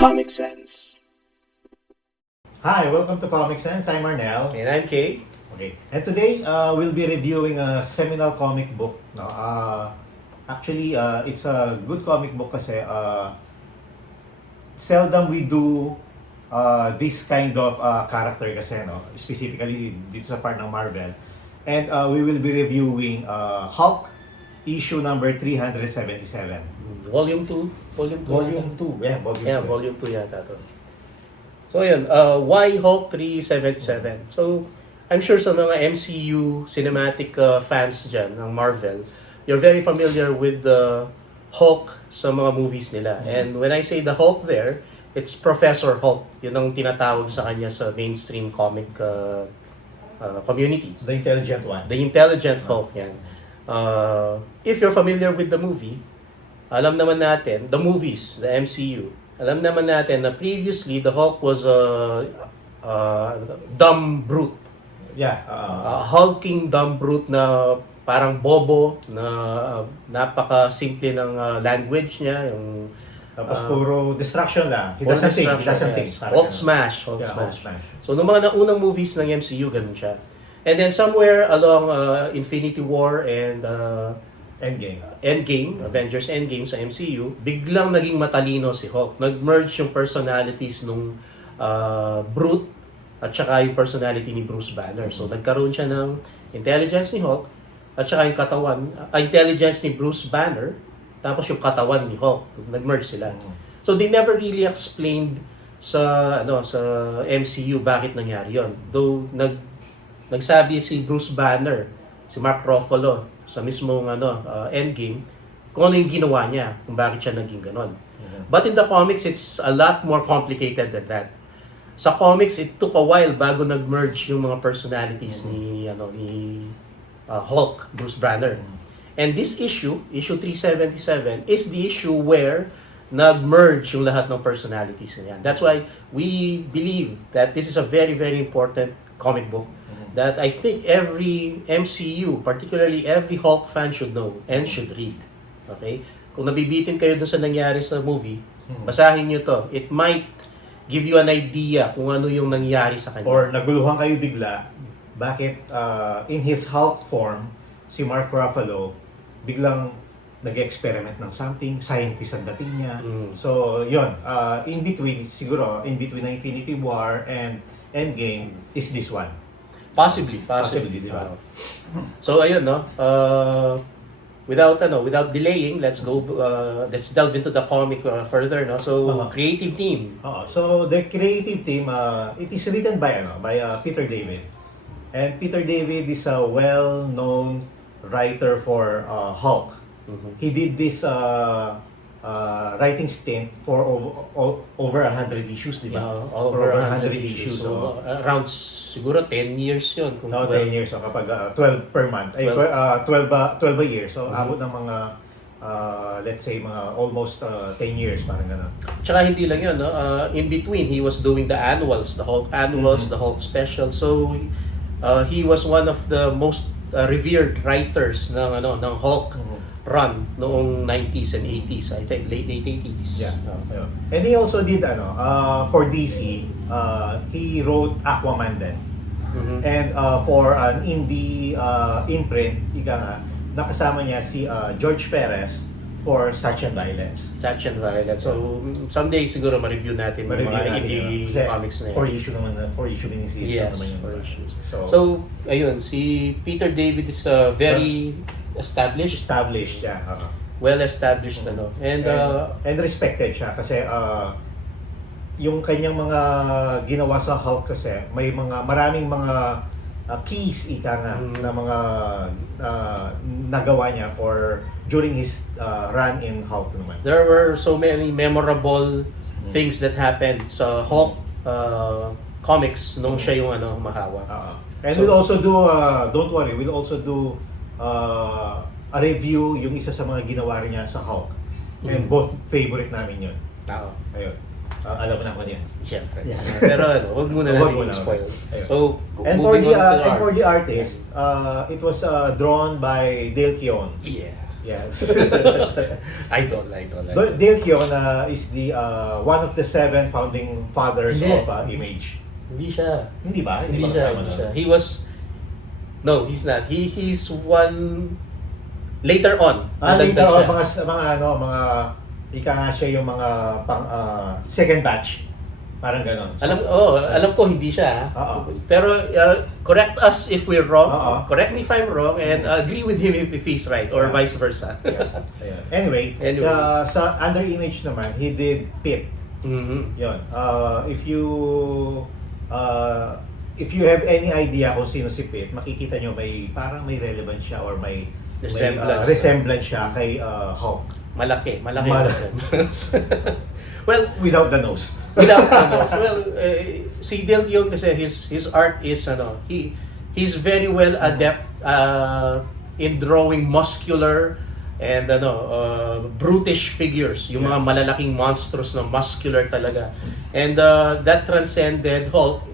Comic Sense. Hi, welcome to Comic Sense. I'm Arnel. And I'm Kay. Okay, and today we'll be reviewing a seminal comic book. No, actually, it's a good comic book kasi seldom we do this kind of character kasi, no? Specifically dito sa part ng Marvel. And we will be reviewing Hulk issue number 377. Volume 2. Volume 2. Yeah, volume 2. Yeah, volume 2 yata to. So yun, why Hulk 377? So, I'm sure sa mga MCU cinematic fans dyan ng Marvel, you're very familiar with the Hulk sa mga movies nila. And when I say the Hulk there, it's Professor Hulk. Yun ang tinatawag sa kanya sa mainstream comic community. The intelligent one. The intelligent Hulk, yan. If you're familiar with the movie, alam naman natin, the movies, the MCU, alam naman natin na previously the Hulk was a dumb brute. Yeah. Hulking dumb brute na parang bobo, na napaka-simple ng language niya, yung Tapos puro distraction lang. He puro doesn't think. He distraction, doesn't think. yes. Parang Hulk ganun. smash, Hulk Yeah, smash. Hulk smash. So, nung mga naunang movies ng MCU, ganun siya. And then somewhere along Infinity War and Endgame, Avengers Endgame sa MCU, biglang naging matalino si Hulk. Nag-merge yung personalities nung Brute at saka yung personality ni Bruce Banner. So nagkaroon siya ng intelligence ni Hulk at saka yung katawan, intelligence ni Bruce Banner, tapos yung katawan ni Hulk. Nag-merge sila. So they never really explained sa MCU bakit nangyari yon. Though nagsabi si Bruce Banner, si Mark Ruffalo sa mismong Endgame kung ano yung ginawa niya, kung bakit siya naging ganon. But in the comics, it's a lot more complicated than that. Sa comics, it took a while bago nag-merge yung mga personalities ni Hulk, Bruce Banner. And this issue 377, is the issue where nag-merge yung lahat ng personalities niya. That's why we believe that this is a very, very important comic book that I think every MCU, particularly every Hulk fan should know and should read. Okay? Kung nabibitin kayo dun sa nangyari sa movie, basahin nyo to. It might give you an idea kung ano yung nangyari sa kanya. Or naguluhan kayo bigla, bakit in his Hulk form, si Mark Ruffalo, biglang nag-experiment ng something, scientist ang dating niya. So, yun. In between, siguro, in between Infinity War and Endgame is this one. Possibly, di ba? So ayun, no. Without delaying, let's delve into the comic further, no. So creative team. So the creative team, it is written by Peter David. And Peter David is a well-known writer for Hulk. He did this writing stint for over 100 issues, di ba? Over 100 issues. So, around siguro 10 years yun. Kung 10 years. So kapag 12 per month, 12 a year. So abot ng mga, let's say, mga almost 10 years, parang gano'n. Tsaka hindi lang yun, no? In between, he was doing the annuals, the Hulk annuals, the Hulk special. So, he was one of the most revered writers ng Hulk run noong 90s and 80s, I think late 80s. Yeah. And he also did for DC, he wrote Aquaman then. And for an indie imprint, nakasama niya si George Perez for Such and Violence. Such and Violence. So someday siguro ma-review natin yung mga indie comics na yan. 4 issue miniseries. Yes, naman yun. 4 issues. So ayun, si Peter David is very established, yeah. well-established, And respected siya kasi yung kanyang mga ginawa sa Hulk kasi may maraming mga keys na mga nagawa niya for during his run in Hulk naman. There were so many memorable things that happened sa Hulk comics nung siya yung humahawak. And we'll also do don't worry, we'll also do a review yung isa sa mga ginawa rin niya sa Hulk. And both favorite namin yun. Ayun. Alam mo na ako niyan. Siyempre. Yeah. Pero wag muna natin i-spoil. So, and for the artist, it was drawn by Dale Keown. Yeah. Yes. Idol. Dale Keown is the one of the 7 founding fathers Hindi. of Image. Hindi siya. Hindi ba? Hindi ba siya. kasama Hindi nun? siya. He was... No, he's not. He's one... Later on. Later nadagdag on, siya. mga ika nga siya yung mga second batch. Parang ganon. So, Alam ko hindi siya. Oo. Pero correct us if we're wrong. Oo. Correct me if I'm wrong and agree with him if he's right or Yeah. vice versa. yeah. Ayan. Anyway, Anyway. sa Under Image naman, he did Pit. Mhm. Yun. If you have any idea kung sino si Pit, makikita nyo parang may relevance siya or may resemblance siya kay Hulk. Malaki Malaki. resemblance. Well, Without the nose. without ano, well, si Del Keown kasi his art is he's very well adept in drawing muscular and brutish figures, yung mga malalaking monsters na muscular talaga. And that transcended Hulk,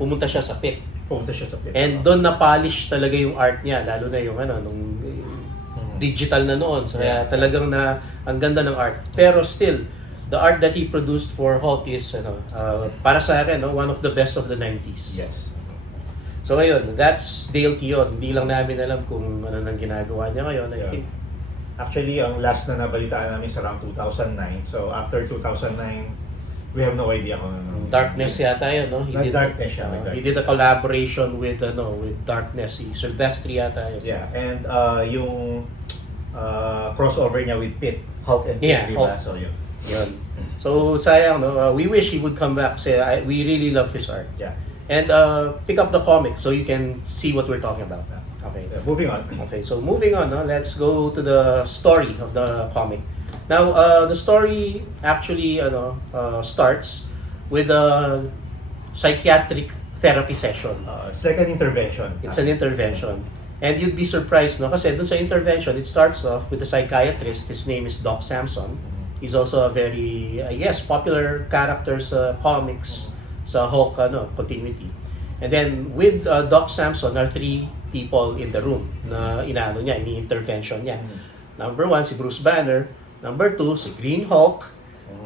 pumunta siya sa Pit. And doon na-polish talaga yung art niya, lalo na yung nung digital na noon. So kaya talagang ang ganda ng art. Pero still, the art that he produced for Hulk is para sa akin one of the best of the 90s. Yes. So ngayon, that's Dale Keown. Hindi lang namin alam kung ano nang ginagawa niya ngayon. I think Actually, ang last na nabalitaan namin sa around 2009. So after 2009, we have no idea kung ano. Darkness yata yun, no? Nag-Darkness siya. He did a collaboration with Darkness, si Sylvester yata yun. Yeah, and yung crossover niya with Pit, Hulk and Pit, di ba? Hulk. So yun. Yun. So sayang, no? We wish he would come back kasi we really love his art. Yeah. And pick up the comic so you can see what we're talking about. Okay. Moving on. Okay, so moving on, let's go to the story of the comic. Now, the story actually starts with a psychiatric therapy session. It's like an intervention. It's an intervention. And you'd be surprised, no? Kasi doon sa intervention, it starts off with a psychiatrist. His name is Doc Samson. He's also a very, I guess, popular character sa comics, sa Hulk continuity. And then, with Doc Samson are 3 people in the room na ini-intervention niya. Number 1, si Bruce Banner. Number 2, si Green Hulk.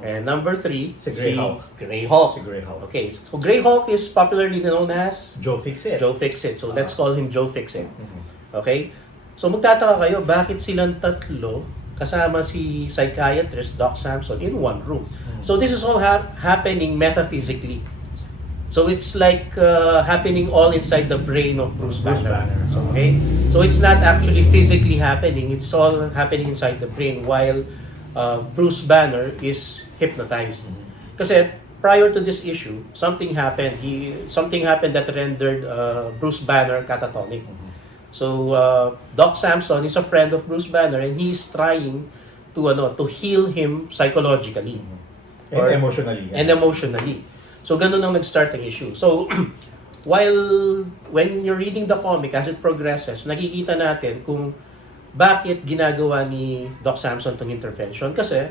And number 3, Si Grey Hulk. Grey Hulk. Si Grey Hulk. Okay, so Grey Hulk is popularly known as Joe Fixit. Joe Fixit. So let's call him Joe Fixit. Mhm. Okay? So magtataka kayo, bakit silang tatlo kasama si psychiatrist Doc Samson in one room? So this is all happening metaphysically. So it's like happening all inside the brain of Bruce Banner. So, okay? So it's not actually physically happening. It's all happening inside the brain while Bruce Banner is hypnotized. Kasi prior to this issue, something happened. Something happened that rendered Bruce Banner catatonic. So Doc Samson is a friend of Bruce Banner and he's trying to heal him psychologically And emotionally. and emotionally. So ganun ang nag-start ang issue. So when you're reading the comic as it progresses, nakikita natin kung bakit ginagawa ni Doc Samson tong intervention. Kasi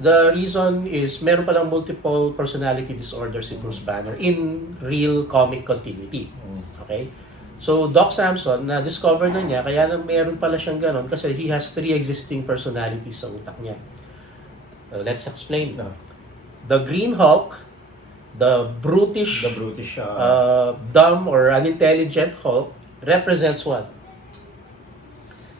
the reason is meron palang multiple personality disorder si Bruce Banner in real comic continuity. Okay? So Doc Samson, na-discover na niya, kaya meron pala siyang ganon kasi he has 3 existing personalities sa utak niya. Let's explain. The Green Hulk, the brutish, dumb or unintelligent Hulk represents what?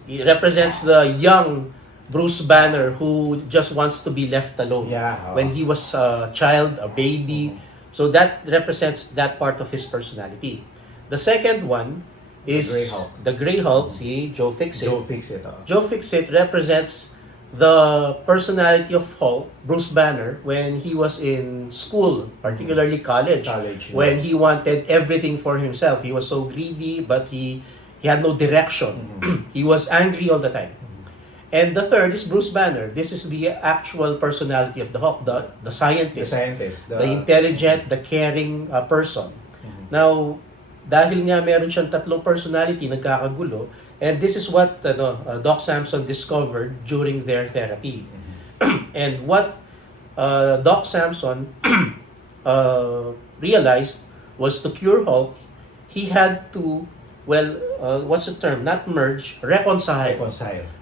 He represents the young Bruce Banner who just wants to be left alone. When he was a child, a baby. So that represents that part of his personality. The second one is the Grey Hulk, si Joe Fixit. Joe Fixit represents the personality of Hulk, Bruce Banner, when he was in school, particularly college, when he wanted everything for himself. He was so greedy, but he had no direction. He was angry all the time. And the third is Bruce Banner. This is the actual personality of the Hulk, the scientist, the intelligent, the caring person. Now, dahil nga meron siyang 3 personality, nagkakagulo, and this is what Doc Samson discovered during their therapy. And what Doc Samson realized was to cure Hulk, he had to what's the term? Not merge, reconcile.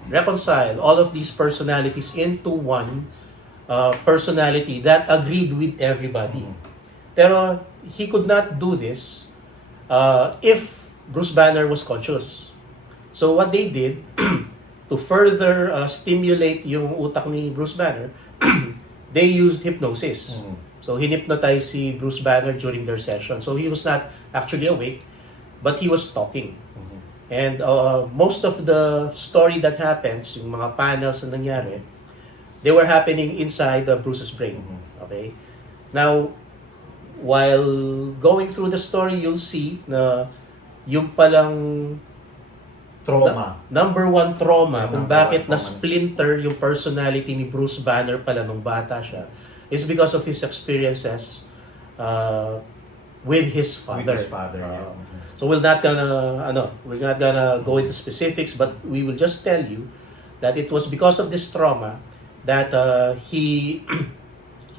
Reconcile all of these personalities into one personality that agreed with everybody. Pero he could not do this if Bruce Banner was conscious. So what they did to further stimulate yung utak ni Bruce Banner, they used hypnosis. So hinhypnotized si Bruce Banner during their session. So he was not actually awake, but he was talking. And most of the story that happens, yung mga panels na nangyari, they were happening inside Bruce's brain. Okay? Now, while going through the story, you'll see na yung palang number one trauma kung bakit na-splinter yung personality ni Bruce Banner pala nung bata siya is because of his experiences with his father. So we're not gonna go into specifics, but we will just tell you that it was because of this trauma that he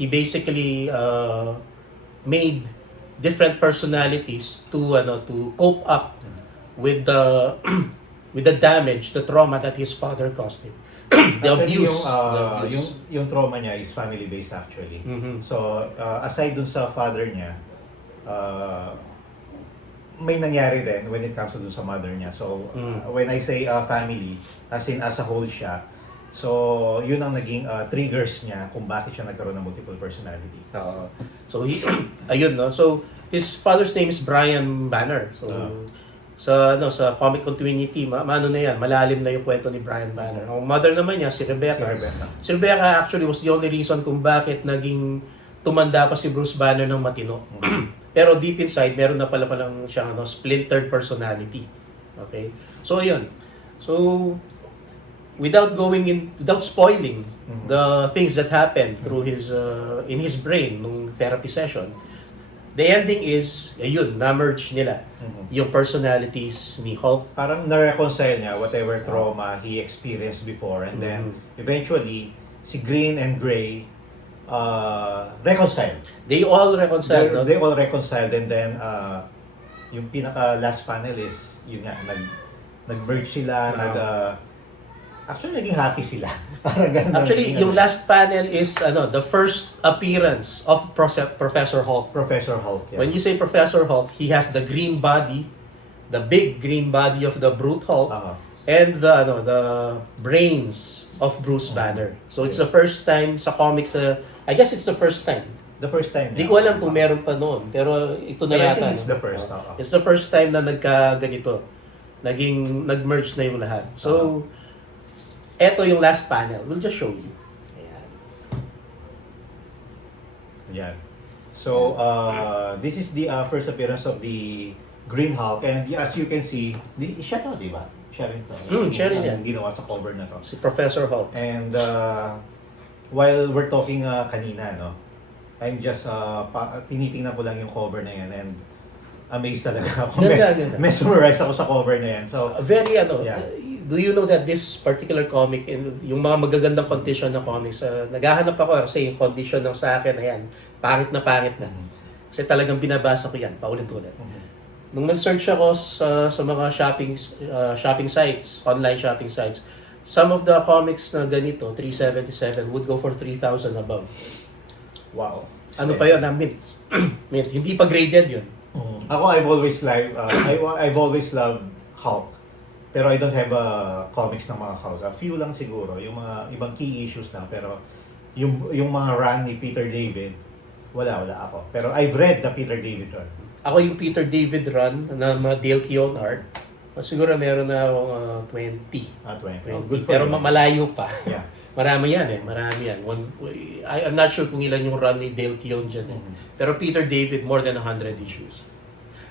basically made different personalities to cope up with the damage, the trauma that his father caused him. The abuse. Yung trauma niya is family based actually. So aside dun sa father niya, may nangyari din when it comes to dun sa mother niya. So when I say family, as in as a whole siya, so yun ang naging triggers niya kung bakit siya nagkaroon ng multiple personality. So ayun, no. So his father's name is Brian Banner. So sa comic continuity, ano na yan, malalim na yung kwento ni Brian Banner. Ang mother naman niya si Rebecca. Si Rebecca actually was the only reason kung bakit naging tumanda pa si Bruce Banner ng matino. Pero deep inside, meron na palang siyang splintered personality. Okay? So, ayun. So, without spoiling the things that happened through his in his brain nung therapy session, the ending is, ayun, na-merge nila yung personalities ni Hulk. Parang na-reconcile niya whatever trauma he experienced before, and then eventually, si Green and Gray reconciled. They all reconciled. They all reconciled, and then yung pinaka last panel is yun nga, nag-merge sila, actually naging happy sila. Actually, yung last panel is the first appearance of Professor Hulk. Professor Hulk. Yeah. When you say Professor Hulk, he has the green body, the big green body of the Brute Hulk, and the brains of Bruce Banner. So it's the first time sa comics, I guess it's the first time. The first time. Hindi ko alam kung meron pa noon, pero ito na yata. I think it's the first. It's the first time na nagka-ganito. Nag-merge na yung lahat. So, eto yung last panel. We'll just show you. Ayan. So, this is the first appearance of the Green Hulk, and as you can see, siya to, di ba? Siya rin to. Siya rin yan. Ginawa sa cover na to. Si Professor Hulk. And while we're talking kanina, no, I'm just tinitingnan ko lang yung cover na yan, and amazed talaga ako. Mesmerized ako sa cover na yan. So, very do you know that this particular comic, yung mga magagandang condition na comics, naghahanap ako kasi yung condition ng sa akin, ayan, pangit na. Kasi talagang binabasa ko yan, paulit-ulit. Nung nag-search ako sa mga shopping sites, online shopping sites, some of the comics na ganito, 377, would go for 3,000 above. Wow. Ano pa yun? Mint. Hindi pa graded yun. Ako, I've always loved Hulk. Pero I don't have comics ng mga Hulk. A few lang siguro, yung mga ibang key issues lang. Pero yung mga run ni Peter David, wala ako. Pero I've read the Peter David run. Ako yung Peter David run na mga Dale Keown art, siguro meron na akong 20. 20. Good for Pero you. malayo pa. Yeah. Marami yan. I'm not sure kung ilan yung run ni Dale Keown dyan. Pero Peter David, more than 100 issues.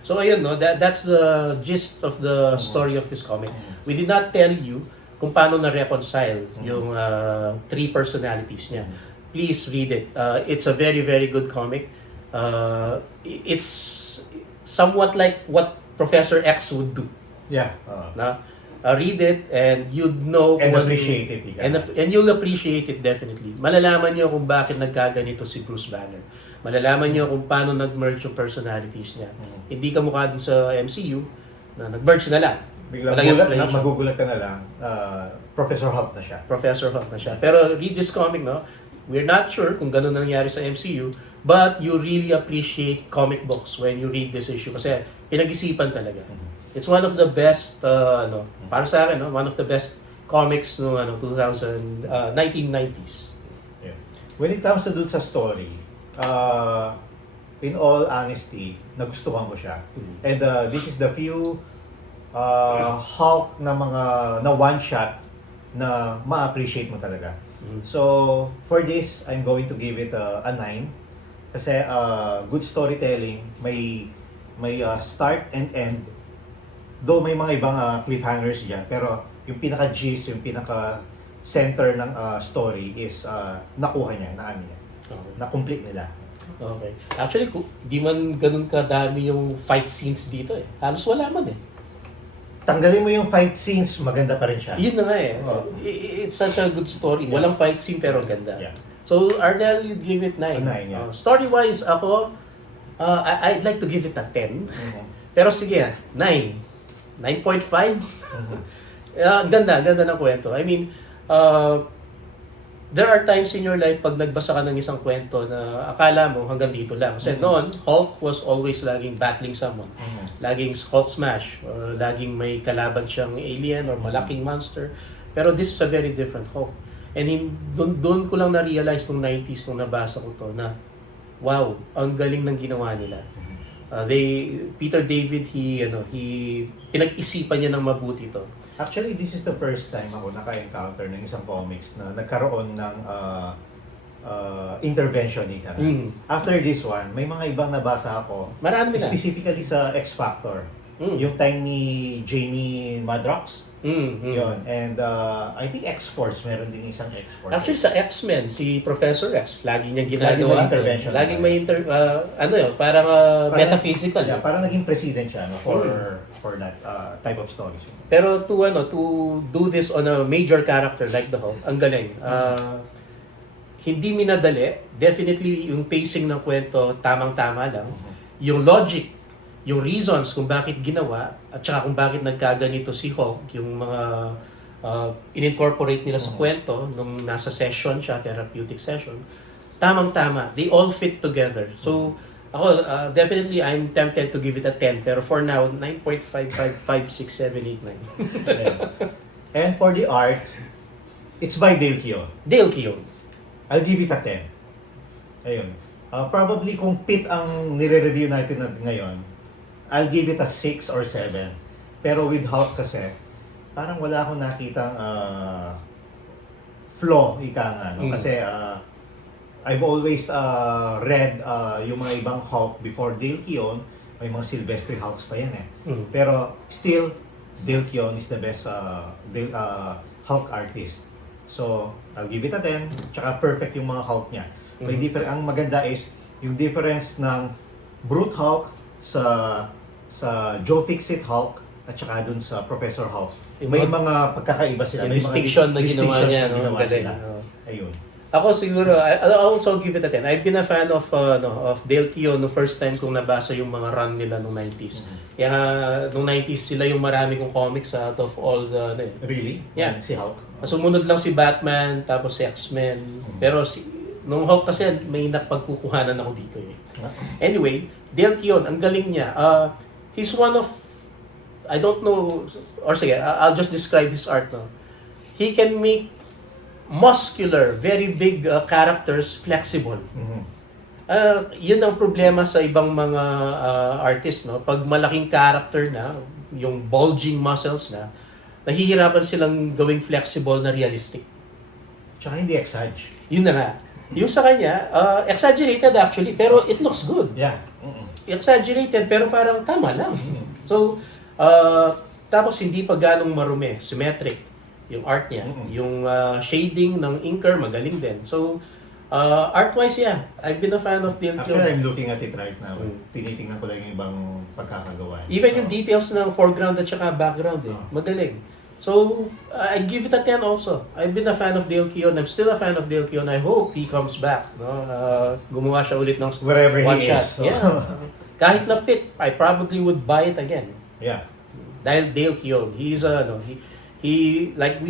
So ayun, no, that's the gist of the story of this comic. We did not tell you kung paano na-reconcile yung three personalities niya. Please read it. It's a very, very good comic. It's somewhat like what Professor X would do. Yeah. Read it and you'd know and appreciate it. And you'll appreciate it definitely. Malalaman niyo kung bakit nagkaganito si Bruce Banner. Malalaman niyo kung paano nag-merge yung personalities niya. Hindi kamukha dun sa MCU na nag-merge na lang. Biglang Walang gulat na, explanation. magugulat ka na lang, Professor Hulk na siya. Professor Hulk na siya. Pero read this comic, no? We're not sure kung gano'n nangyari sa MCU, but you really appreciate comic books when you read this issue kasi pinag-isipan talaga. It's one of the best, para sa akin, no? One of the best comics no 1990s. Yeah. When it comes to dun sa story, in all honesty, nagustuhan ko siya. And this is the few Hulk na one shot na ma-appreciate mo talaga. So, for this, I'm going to give it a 9 kasi good storytelling, may start and end. Though may mga ibang cliffhangers diyan, pero yung pinaka-gist, yung pinaka-center ng story is nakuha niya, niya. Okay. Na-complete nila. Okay. Actually, di man ganun kadami yung fight scenes dito eh. Halos wala man eh. Tanggalin mo yung fight scenes, maganda pa rin siya. Yun na nga eh. Oh. It's such a good story. Walang fight scene pero ganda. Yeah. So, Arnel, you'd give it 9. 9, yeah. Story-wise, ako, I'd like to give it a 10. Pero sige, 9. 9.5? Ganda ng kwento. I mean, there are times in your life pag nagbasa ka ng isang kwento na akala mo hanggang dito lang. Kasi noon, Hulk was always laging battling someone. Laging Hulk smash, or laging may kalaban siyang alien or malaking monster. Pero this is a very different Hulk. And doon ko lang na-realize nung 90s nung nabasa ko to na wow, ang galing ng ginawa nila. Peter David, he pinag-isipan niya ng mabuti to. Actually, this is the first time ako naka-encounter ng isang comics na nagkaroon ng intervention ni Kara. After this one, may mga ibang nabasa ako. Marami na. Specifically sa X Factor. Yung time ni Jamie Madrox. Yun. And I think X-Force, meron din isang X-Force. Actually, sa X-Men, si Professor X, lagi niyang ginagawa. Laging may intervention. Laging may parang metaphysical. Yeah, parang naging president siya for that type of stories. Pero to do this on a major character like the Hulk, ang galing. Hindi minadali. Definitely, yung pacing ng kwento, tamang-tama lang. Yung logic, yung reasons kung bakit ginawa, at saka kung bakit nagkaganito si Hulk, yung mga in-incorporate nila sa kwento nung nasa session siya, therapeutic session, tamang-tama. They all fit together. So, ako, definitely, I'm tempted to give it a 10. Pero for now, 9.555, 6, 7, 8, 9. And for the art, it's by Dale Keown. Dale Keown. I'll give it a 10. Ayun. Probably kung Pit ang nire-review natin ngayon, I'll give it a 6 or 7. Pero with Hulk kasi, parang wala akong nakitang flaw, ika nga. No? Kasi I've always read yung mga ibang Hulk before Dale Keown. May mga Silvestre Hulks pa yan eh. Pero still, Dale Keown is the best Hulk artist. So, I'll give it a 10. Tsaka perfect yung mga Hulk niya. May ang maganda is yung difference ng Brute Hulk sa Joe Fixit Hulk at saka dun sa Professor Hulk. May mga pagkakaiba sila. May distinction na ginawa niya. Ginawa sila. Ayun. Ako siguro, I'll also give it a 10. I've been a fan of Dale Keown no first time kong nabasa yung mga run nila nung 90s. Kaya nung 90s sila yung marami kong comics out of all the... Really? Yeah. Si Hulk? Sumunod lang si Batman, tapos si X-Men. Pero nung Hulk kasi may napagkukuhanan ako dito eh. Anyway, Dale Keown, ang galing niya. He's one of, I don't know, or sige, I'll just describe his art now. He can make muscular, very big characters flexible. Yun ang problema sa ibang mga artists, no? Pag malaking character na, yung bulging muscles na, nahihirapan silang gawing flexible na realistic. Tsaka hindi exage. Yun na nga. Yung sa kanya, exaggerated actually, pero it looks good. Yeah. Exaggerated, pero parang tama lang. So, tapos hindi pa ganong marumi, symmetric yung art niya. Yung shading ng inker, magaling din. So, art-wise, yeah, I've been a fan of Dale Keown. Actually, I'm looking at it right now. Tinitingnan ko lang yung ibang pagkakagawa. Even yung details ng foreground at saka background, magaling. So, I give it a 10 also. I've been a fan of Dale Keown. I'm still a fan of Dale Keown. I hope he comes back. No? Gumawa siya ulit ng wherever one he shot. is. So. Yeah. Kahit na Pit, I probably would buy it again. Yeah. Dale Keown, he like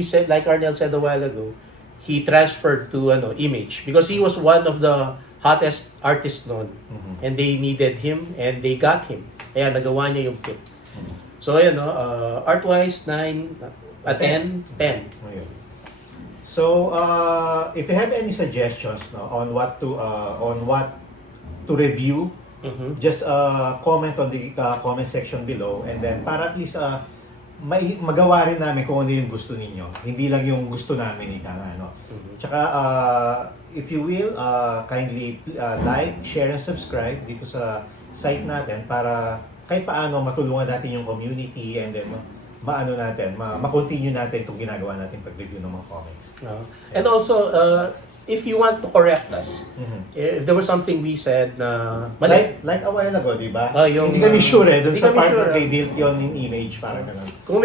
Arnel said a while ago, he transferred to Image because he was one of the hottest artists noon. And they needed him and they got him. Kaya nagawa niya yung kit. So ayun, art-wise 9, 10. Ayun. So, if you have any suggestions on what to review, just comment on the comment section below, and then para at least magawa rin namin kung ano yung gusto ninyo. Hindi lang yung gusto namin Tsaka if you will, kindly like, share, and subscribe dito sa site natin para kahit paano matulungan natin yung community, and then ma-continue natin itong ginagawa natin pag-review ng mga comics. And also, if you want to correct us, if there was something we said na mali, like a while ago, di ba? Yung, hindi kami sure dun sa part sure, na kay Dale Keown in Image, parang ganun. Kung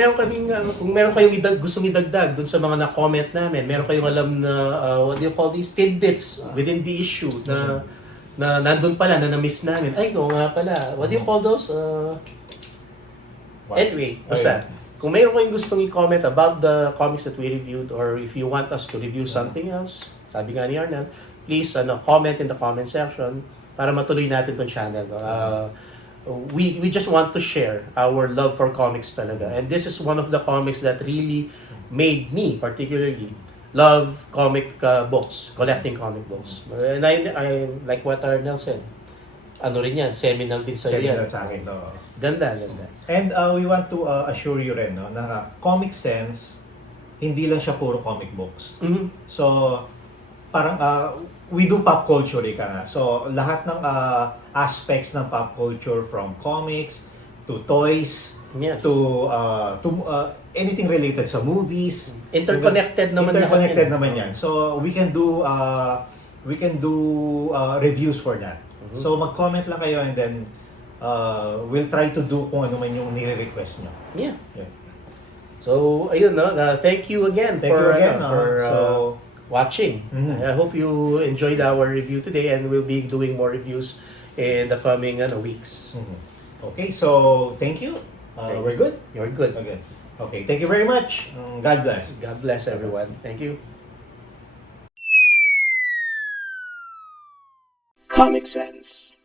meron kayong gustong idagdag dun sa mga na-comment namin, meron kayong alam na, what do you call these, tidbits within the issue na nandun pala, na na-miss namin. Ay, oo nga pala. What do you call those? Anyway, basta. Kung mayroon kayong gustong i-comment about the comics that we reviewed, or if you want us to review something else, sabi nga ni Arnel, please comment in the comment section para matuloy natin tong channel. We just want to share our love for comics talaga. And this is one of the comics that really made me particularly love comic books, collecting comic books. And I like what Arnel said. Ano rin yan, seminal din sa yan. Seminal sa akin to. Ganda. And we want to assure you rin na Comic Sense, hindi lang siya puro comic books. So, parang we do pop culture ka. So, lahat ng aspects ng pop culture, from comics to toys, Yes. to anything related sa movies. Interconnected naman yan. So, we can do reviews for that. So, mag-comment lang kayo, and then we'll try to do kung ano man yung nire-request nyo. Yeah. So, ayun, thank you again for watching. I hope you enjoyed our review today, and we'll be doing more reviews in the coming weeks. Okay, so thank you. We're good? You're good. Okay, thank you very much. God bless. God bless everyone. Thank you. Comic Sense.